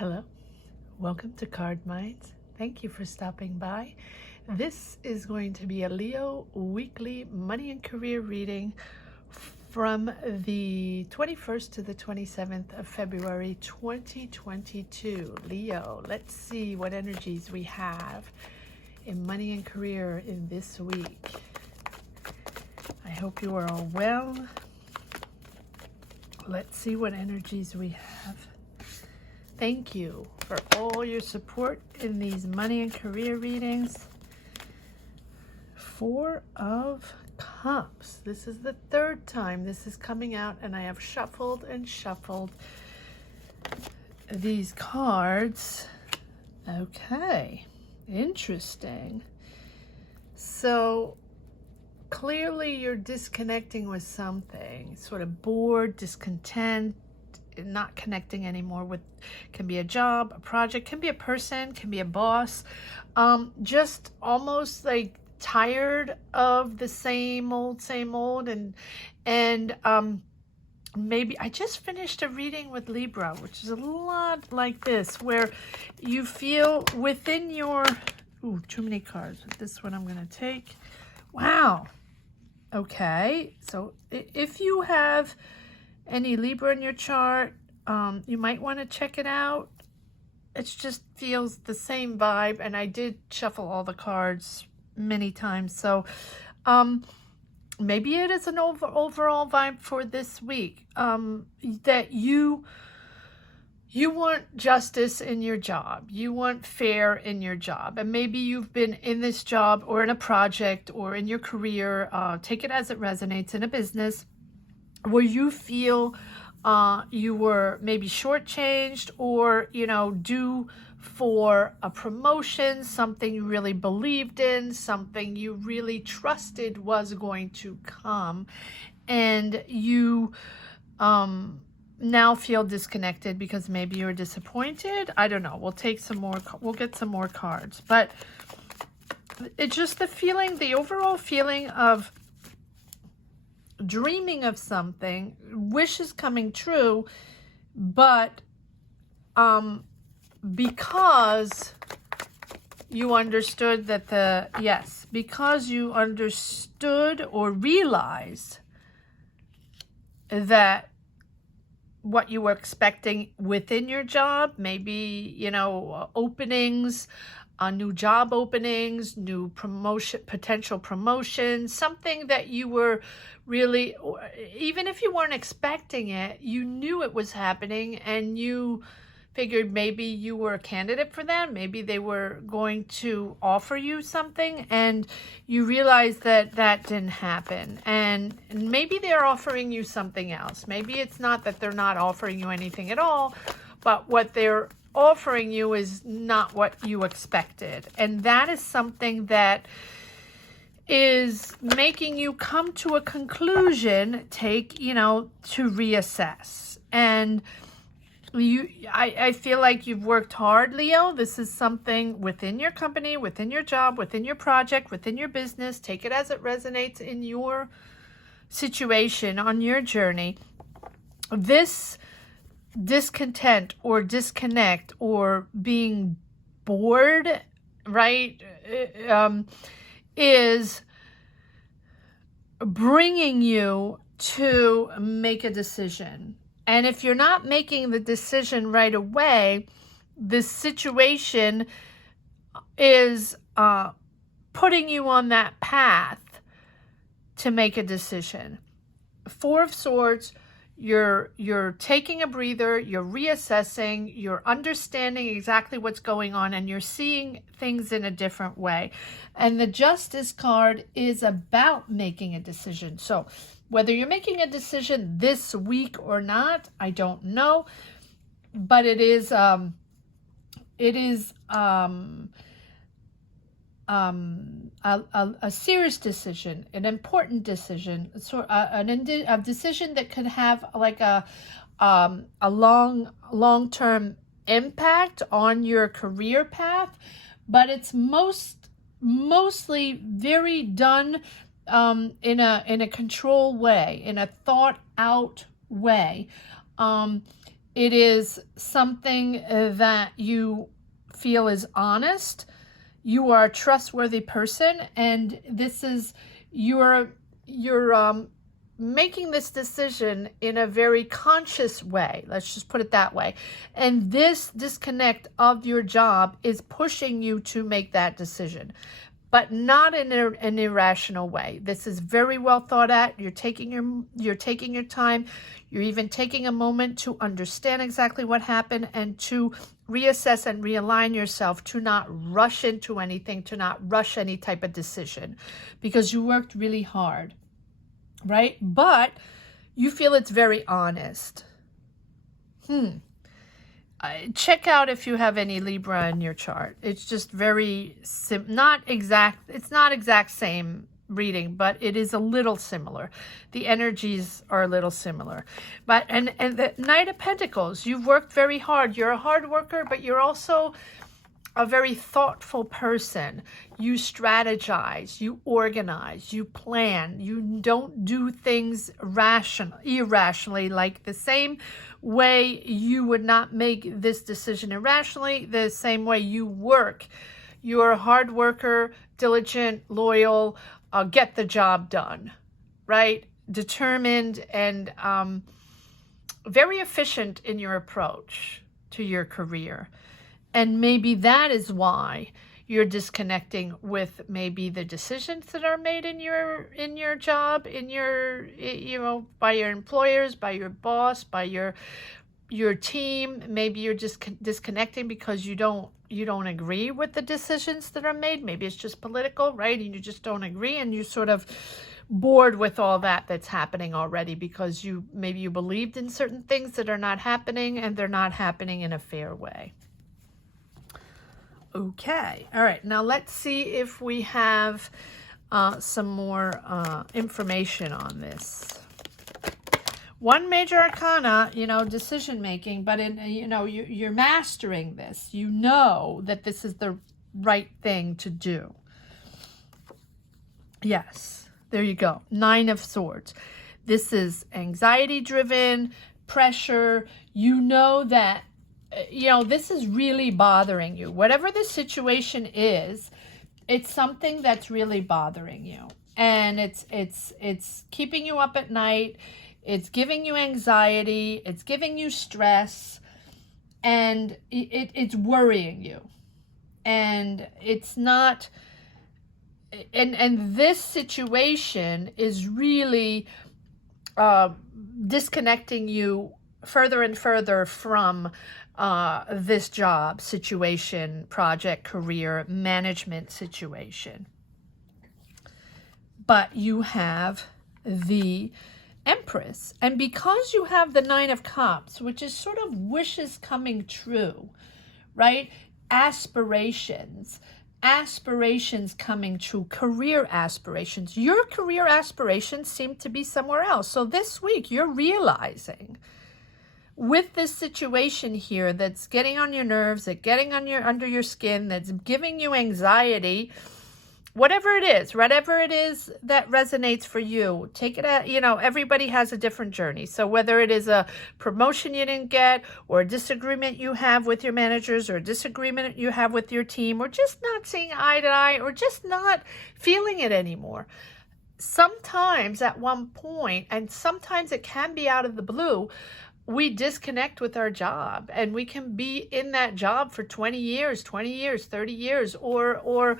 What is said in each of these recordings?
Hello, welcome to Card Minds. Thank you for stopping by. This is going to be a Leo weekly money and career reading from the 21st to the 27th of February 2022. Leo, let's see what energies we have in money and career in this week. I hope you are all well. Let's see what energies we have. Thank you for all your support in these money and career readings. Four of Cups. This is the third time this is coming out, and I have shuffled and shuffled these cards. Okay, interesting. So clearly you're disconnecting with something, sort of bored, discontent, not connecting anymore with, can be a job, a project, can be a person, can be a boss, just almost like tired of the same old, and maybe I just finished a reading with Libra, which is a lot like this, where you feel within your, too many cards. This one I'm going to take. Wow. Okay. So if you have any Libra in your chart, you might want to check it out. It just feels the same vibe, and I did shuffle all the cards many times, so maybe it is an overall vibe for this week, that you want justice in your job, you want fair in your job, and maybe you've been in this job or in a project or in your career, take it as it resonates, in a business where you feel you were maybe shortchanged, or due for a promotion, something you really believed in, something you really trusted was going to come, and you now feel disconnected because maybe you're disappointed. I don't know. We'll take some more. We'll get some more cards, but it's just the feeling, the overall feeling of dreaming of something, wishes coming true, but because you understood that because you understood or realized that what you were expecting within your job, maybe, openings, new job openings, new promotion, potential promotions, something that you were really, even if you weren't expecting it, you knew it was happening, and you figured maybe you were a candidate for them. Maybe they were going to offer you something, and you realized that that didn't happen. And maybe they're offering you something else. Maybe it's not that they're not offering you anything at all, but what they're offering you is not what you expected. And that is something that is making you come to a conclusion, to reassess. And I feel like you've worked hard, Leo. This is something within your company, within your job, within your project, within your business. Take it as it resonates in your situation, on your journey. This discontent or disconnect or being bored, right, is bringing you to make a decision. And if you're not making the decision right away, this situation is putting you on that path to make a decision. Four of Swords, you're taking a breather, you're reassessing, you're understanding exactly what's going on, and you're seeing things in a different way. And the Justice card is about making a decision. So whether you're making a decision this week or not, I don't know, but it is a serious decision, an important decision, a decision that could have like a long-term impact on your career path, but it's mostly very done in a controlled way, in a thought out way. It is something that you feel is honest. You are a trustworthy person, and this is you're making this decision in a very conscious way. Let's just put it that way. And this disconnect of your job is pushing you to make that decision, but not in an irrational way. This is very well thought out. You're taking your time. You're even taking a moment to understand exactly what happened and to reassess and realign yourself, to not rush into anything, to not rush any type of decision, because you worked really hard, right? But you feel it's very honest. Check out if you have any Libra in your chart. It's just very not exact same reading, but it is a little similar. The energies are a little similar. But and the Knight of Pentacles, you've worked very hard. You're a hard worker, but you're also a very thoughtful person. You strategize, you organize, you plan. You don't do things irrationally, like the same way you would not make this decision irrationally, the same way you work. You're a hard worker, diligent, loyal, get the job done, right? Determined and very efficient in your approach to your career. And maybe that is why you're disconnecting with maybe the decisions that are made in your job, by your employers, by your boss, by your team. Maybe you're just disconnecting because you don't agree with the decisions that are made. Maybe it's just political, right? And you just don't agree, and you sort of bored with all that's happening already, because maybe you believed in certain things that are not happening, and they're not happening in a fair way. Okay, all right, now let's see if we have some more information on this. One major arcana, decision making, but you're mastering this. You know that this is the right thing to do. Yes, there you go. 9 of Swords. This is anxiety driven, pressure. You know that this is really bothering you. Whatever the situation is, it's something that's really bothering you. And it's keeping you up at night. It's giving you anxiety. It's giving you stress. And it's worrying you. And it's not... And this situation is really disconnecting you further and further from this job situation, project, career, management situation. But you have the Empress. And because you have the 9 of Cups, which is sort of wishes coming true, right? Aspirations coming true, career aspirations. Your career aspirations seem to be somewhere else. So this week you're realizing, with this situation here that's getting on your nerves, that's getting under your skin, that's giving you anxiety, whatever it is that resonates for you, take it at, everybody has a different journey. So whether it is a promotion you didn't get, or a disagreement you have with your managers, or a disagreement you have with your team, or just not seeing eye to eye, or just not feeling it anymore. Sometimes at one point, and sometimes it can be out of the blue, we disconnect with our job, and we can be in that job for 20 years, 30 years, or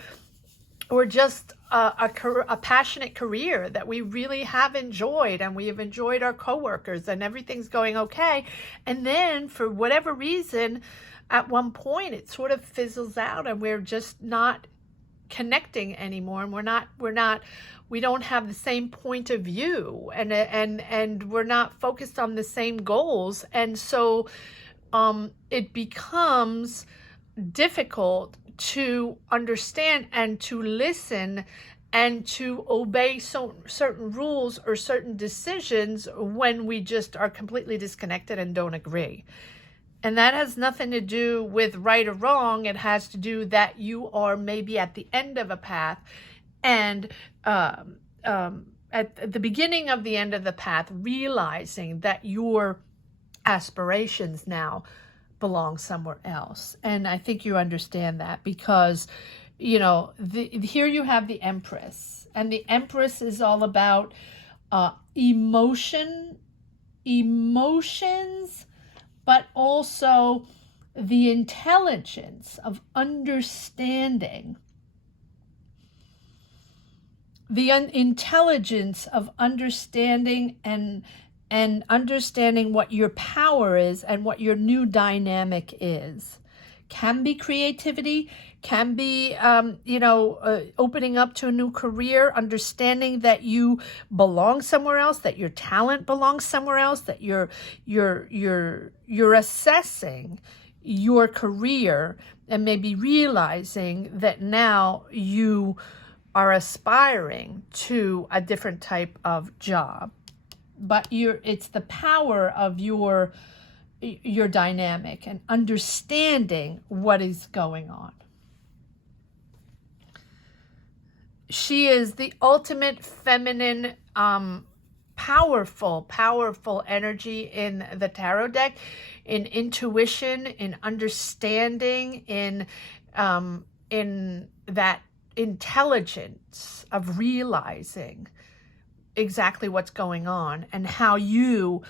just a passionate career that we really have enjoyed, and we have enjoyed our coworkers, and everything's going okay. And then for whatever reason, at one point it sort of fizzles out, and we're just not connecting anymore, and we don't have the same point of view, and we're not focused on the same goals. And so it becomes difficult to understand and to listen and to obey certain rules or certain decisions when we just are completely disconnected and don't agree. And that has nothing to do with right or wrong. It has to do that you are maybe at the end of a path, and at the beginning of the end of the path, realizing that you're aspirations now belong somewhere else. And I think you understand that because, you know, here you have the Empress, and the Empress is all about emotions, but also the intelligence of understanding, intelligence of understanding and understanding what your power is and what your new dynamic is. Can be creativity, can be, opening up to a new career, understanding that you belong somewhere else, that your talent belongs somewhere else, that you're assessing your career and maybe realizing that now you are aspiring to a different type of job. But it's the power of your dynamic and understanding what is going on. She is the ultimate feminine, powerful energy in the tarot deck, in intuition, in understanding, in that intelligence of realizing exactly what's going on and how your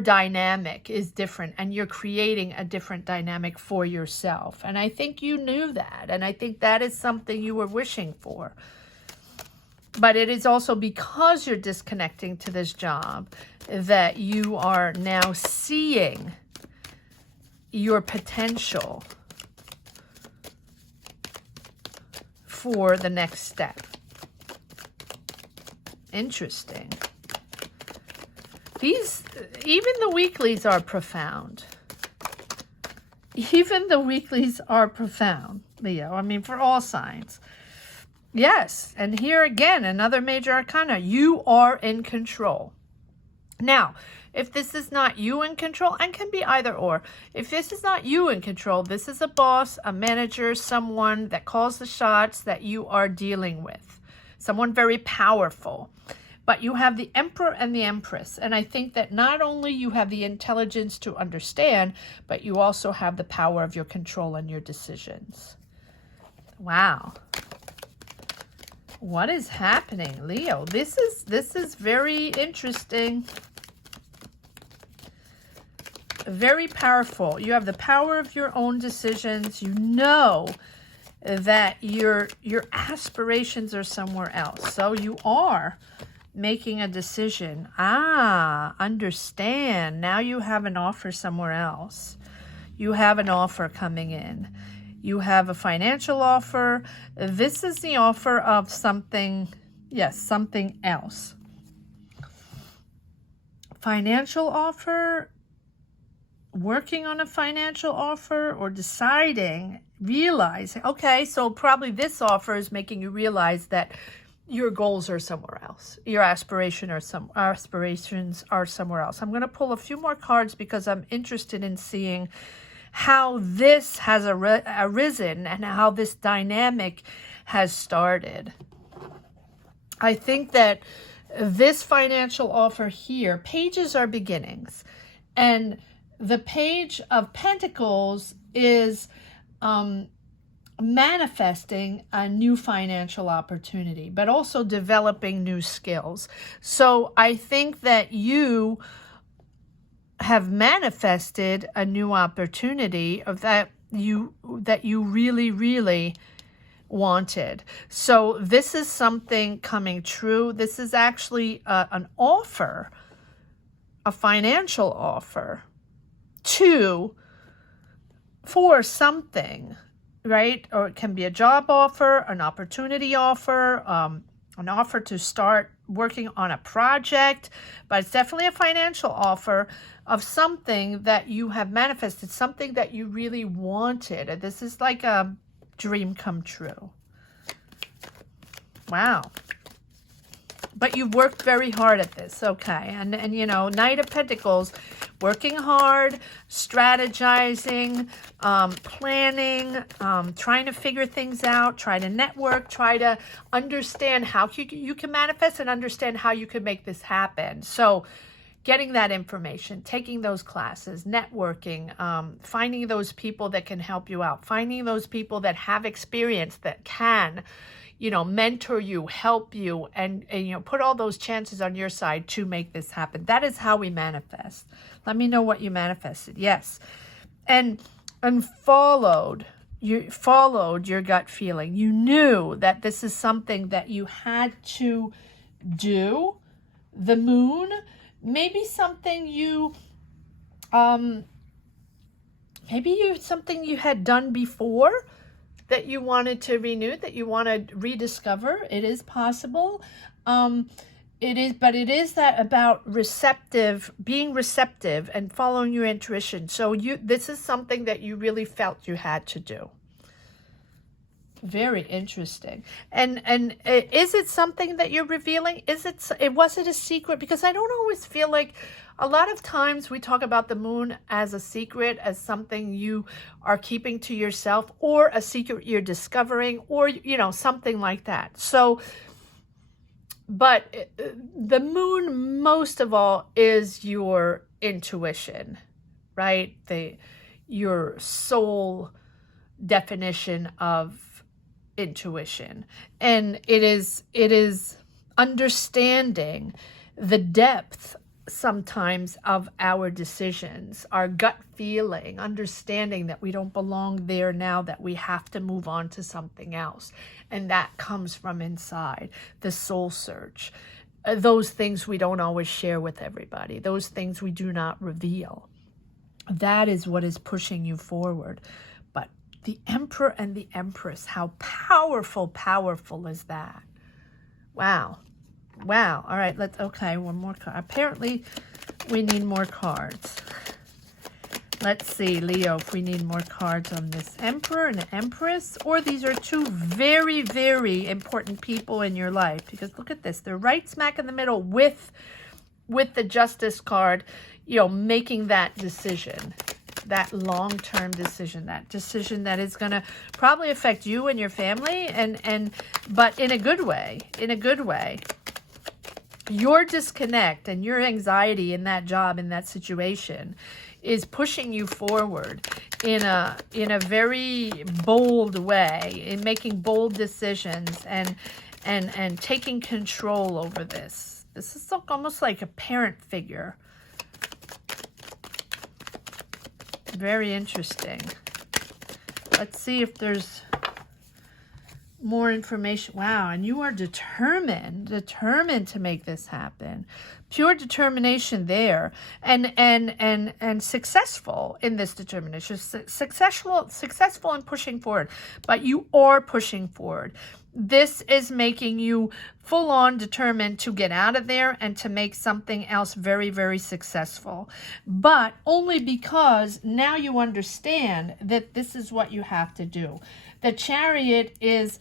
dynamic is different, and you're creating a different dynamic for yourself. And I think you knew that, and I think that is something you were wishing for. But it is also because you're disconnecting to this job that you are now seeing your potential for the next step. Interesting. Even the weeklies are profound. Even the weeklies are profound, Leo. I mean, for all signs. Yes, and here again, another major arcana. You are in control. Now, if this is not you in control, and can be either or, if this is not you in control, this is a boss, a manager, someone that calls the shots that you are dealing with. Someone very powerful. But you have the Emperor and the Empress. And I think that not only you have the intelligence to understand, but you also have the power of your control and your decisions. Wow. What is happening, Leo? This is very interesting. Very powerful. You have the power of your own decisions. You know that your aspirations are somewhere else. So you are making a decision. Understand. Now you have an offer somewhere else. You have an offer coming in. You have a financial offer. This is the offer of something, yes, something else. Financial offer, working on a financial offer, or deciding, realizing, okay, so probably this offer is making you realize that your goals are somewhere else. Your aspirations are somewhere else. I'm going to pull a few more cards because I'm interested in seeing how this has arisen and how this dynamic has started. I think that this financial offer here, pages are beginnings. And the Page of Pentacles is manifesting a new financial opportunity, but also developing new skills. So I think that you have manifested a new opportunity of that you really wanted. So this is something coming true. This is actually an offer, a financial offer for something, right? Or it can be a job offer, an opportunity offer, an offer to start working on a project, but it's definitely a financial offer of something that you have manifested, something that you really wanted. This is like a dream come true. Wow. But you've worked very hard at this, okay? And you know, Knight of Pentacles, working hard, strategizing, planning, trying to figure things out, try to network, try to understand how you can manifest and understand how you can make this happen. So getting that information, taking those classes, networking, finding those people that can help you out, finding those people that have experience that can, you know, mentor you, help you, and you know, put all those chances on your side to make this happen. That is how we manifest. Let me know what you manifested. Yes. And you followed your gut feeling. You knew that this is something that you had to do. The moon, maybe something you something you had done before that you wanted to renew, that you want to rediscover. It is possible. But it is that about being receptive and following your intuition. So this is something that you really felt you had to do. Very interesting. And is it something that you're revealing? Was it a secret? Because I don't always feel like, a lot of times we talk about the moon as a secret, as something you are keeping to yourself, or a secret you're discovering, or, you know, something like that. So, but the moon, most of all, is your intuition, right? Your soul definition of intuition. And it is understanding the depth sometimes of our decisions, our gut feeling, understanding that we don't belong there now, that we have to move on to something else. And that comes from inside, the soul search. Those things we don't always share with everybody. Those things we do not reveal. That is what is pushing you forward. But the Emperor and the Empress, how powerful is that? Wow. Wow. All right. Okay. One more card. Apparently we need more cards. Let's see, Leo, if we need more cards on this Emperor and Empress, or these are two very, very important people in your life. Because look at this. They're right smack in the middle with the Justice card, you know, making that decision, that long-term decision, that decision that is going to probably affect you and your family, but in a good way, Your disconnect and your anxiety in that job, in that situation, is pushing you forward in a very bold way, in making bold decisions and taking control over this. This is almost like a parent figure. Very interesting. Let's see if there's more information. Wow, and you are determined to make this happen. Pure determination there, and successful in this determination. Successful in pushing forward, but you are pushing forward. This is making you full on determined to get out of there and to make something else very, very successful. But only because now you understand that this is what you have to do. The Chariot is,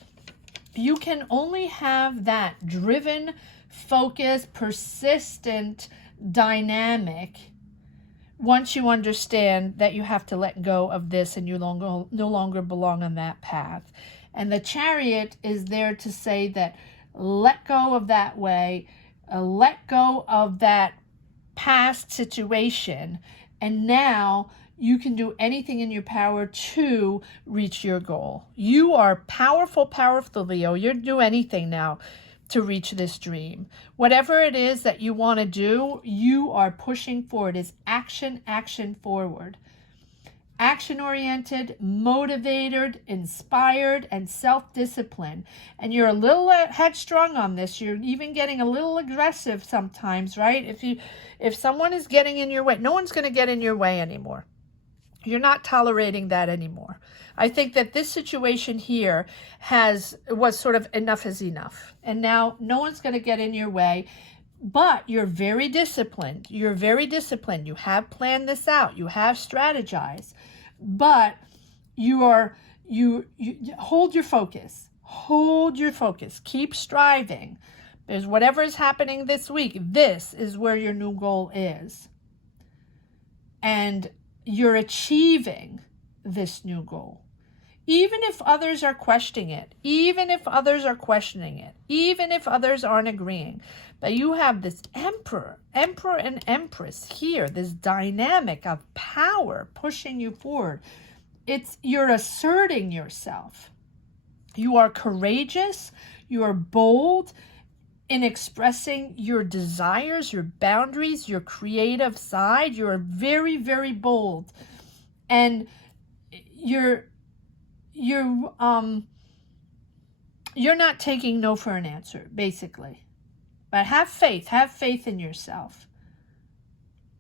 you can only have that driven, focused, persistent dynamic once you understand that you have to let go of this and you no longer belong on that path. And the Chariot is there to say that let go of that way, let go of that past situation, and now you can do anything in your power to reach your goal. You are powerful, Leo. You'll do anything now to reach this dream. Whatever it is that you want to do, you are pushing forward. It's action forward. Action-oriented, motivated, inspired, and self-disciplined. And you're a little headstrong on this. You're even getting a little aggressive sometimes, right? If someone is getting in your way, no one's going to get in your way anymore. You're not tolerating that anymore. I think that this situation here was sort of enough is enough. And now no one's going to get in your way. But you're very disciplined. You have planned this out. You have strategized. But you hold your focus. Keep striving. There's whatever is happening this week. This is where your new goal is. And you're achieving this new goal. Even if others are questioning it, even if others are questioning it, even if others aren't agreeing, but you have this emperor and empress here, this dynamic of power pushing you forward. You're asserting yourself. You are courageous, you are bold in expressing your desires, your boundaries, your creative side. You are very, very bold. And you're not taking no for an answer, basically. But have faith in yourself.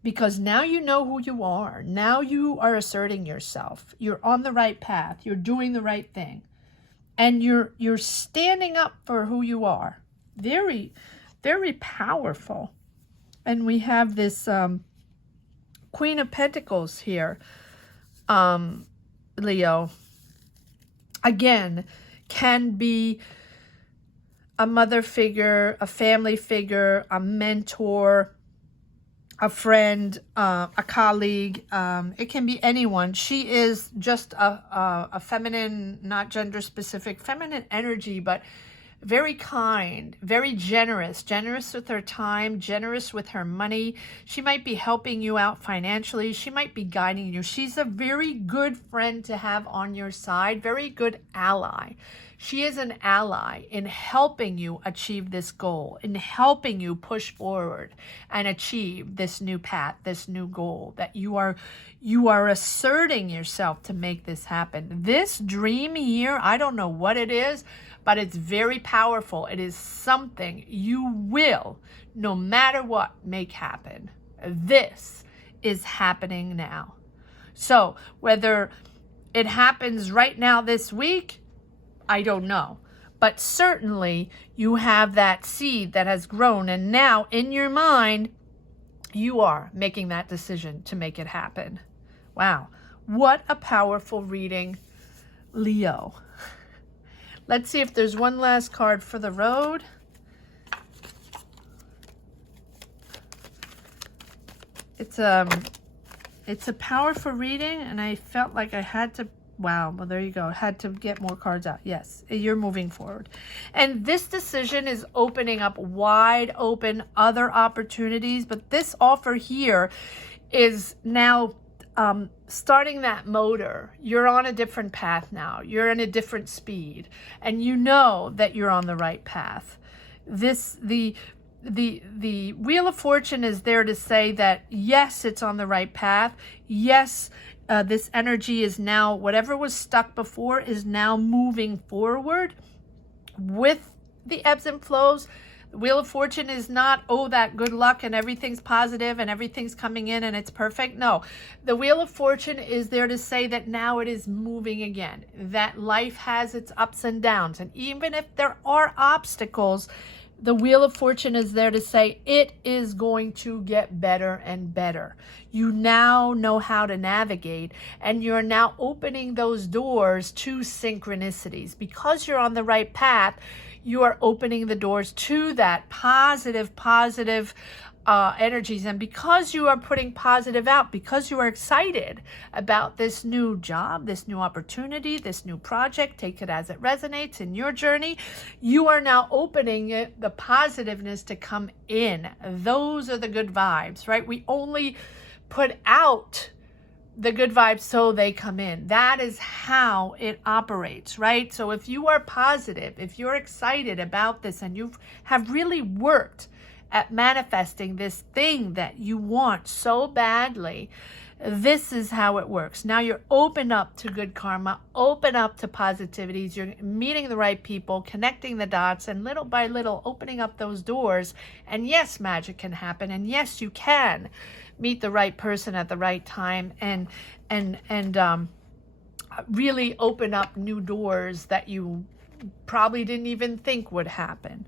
Because now you know who you are. Now you are asserting yourself. You're on the right path. You're doing the right thing. And you're standing up for who you are. Very, very powerful. And we have this Queen of Pentacles here, Leo. Again, can be a mother figure, a family figure, a mentor, a friend, a colleague. It can be anyone. She is just a feminine, not gender specific, feminine energy, but very kind, very generous with her time, generous with her money. She might be helping you out financially. She might be guiding you. She's a very good friend to have on your side, very good ally. She is an ally in helping you achieve this goal, in helping you push forward and achieve this new path, this new goal that you are asserting yourself to make this happen. This dream here, I don't know what it is, but it's very powerful. It is something you will, no matter what, make happen. This is happening now. So whether it happens right now this week, I don't know. But certainly you have that seed that has grown, and now in your mind, you are making that decision to make it happen. Wow. What a powerful reading, Leo. Let's see if there's one last card for the road. It's a powerful reading, and I felt like I had to, wow, well, there you go. I had to get more cards out. Yes, you're moving forward. And this decision is opening up wide open other opportunities, but this offer here is now starting that motor. You're on a different path now. You're in a different speed, and you know that you're on the right path. The Wheel of Fortune is there to say that yes, it's on the right path. Yes, this energy is now, whatever was stuck before is now moving forward with the ebbs and flows. The Wheel of Fortune is not, oh, that good luck and everything's positive and everything's coming in and it's perfect. No, the Wheel of Fortune is there to say that now it is moving again, that life has its ups and downs. And even if there are obstacles, the Wheel of Fortune is there to say it is going to get better and better. You now know how to navigate, and you're now opening those doors to synchronicities. Because you're on the right path, you are opening the doors to that positive energies. And because you are putting positive out, because you are excited about this new job, this new opportunity, this new project, take it as it resonates in your journey, you are now opening the positiveness to come in. Those are the good vibes, right? We only put out the good vibes so they come in. That is how it operates, right? So if you are positive, if you're excited about this, and you have really worked at manifesting this thing that you want so badly, this is how it works. Now you're open up to good karma, open up to positivities. You're meeting the right people, connecting the dots, and little by little opening up those doors. And yes, magic can happen. And yes, you can meet the right person at the right time and really open up new doors that you probably didn't even think would happen.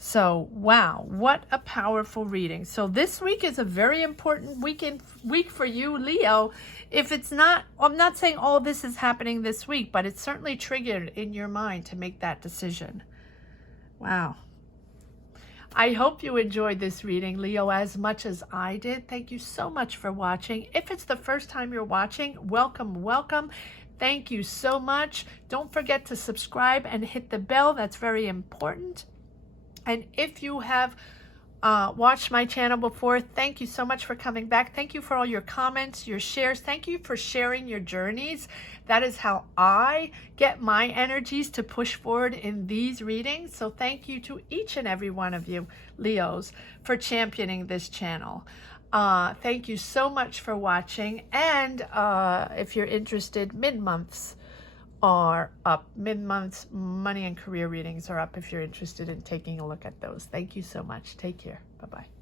So, wow, what a powerful reading. So this week is a very important week for you, Leo. If it's not, I'm not saying all this is happening this week, but it's certainly triggered in your mind to make that decision. Wow. I hope you enjoyed this reading, Leo, as much as I did. Thank you so much for watching. If it's the first time you're watching, welcome, welcome. Thank you so much. Don't forget to subscribe and hit the bell. That's very important. And if you have watched my channel before, thank you so much for coming back. Thank you for all your comments, your shares. Thank you for sharing your journeys. That is how I get my energies to push forward in these readings. So thank you to each and every one of you, Leos, for championing this channel. Thank you so much for watching. And if you're interested, mid-months are up. Mid-months money and career readings are up if you're interested in taking a look at those. Thank you so much. Take care. Bye-bye.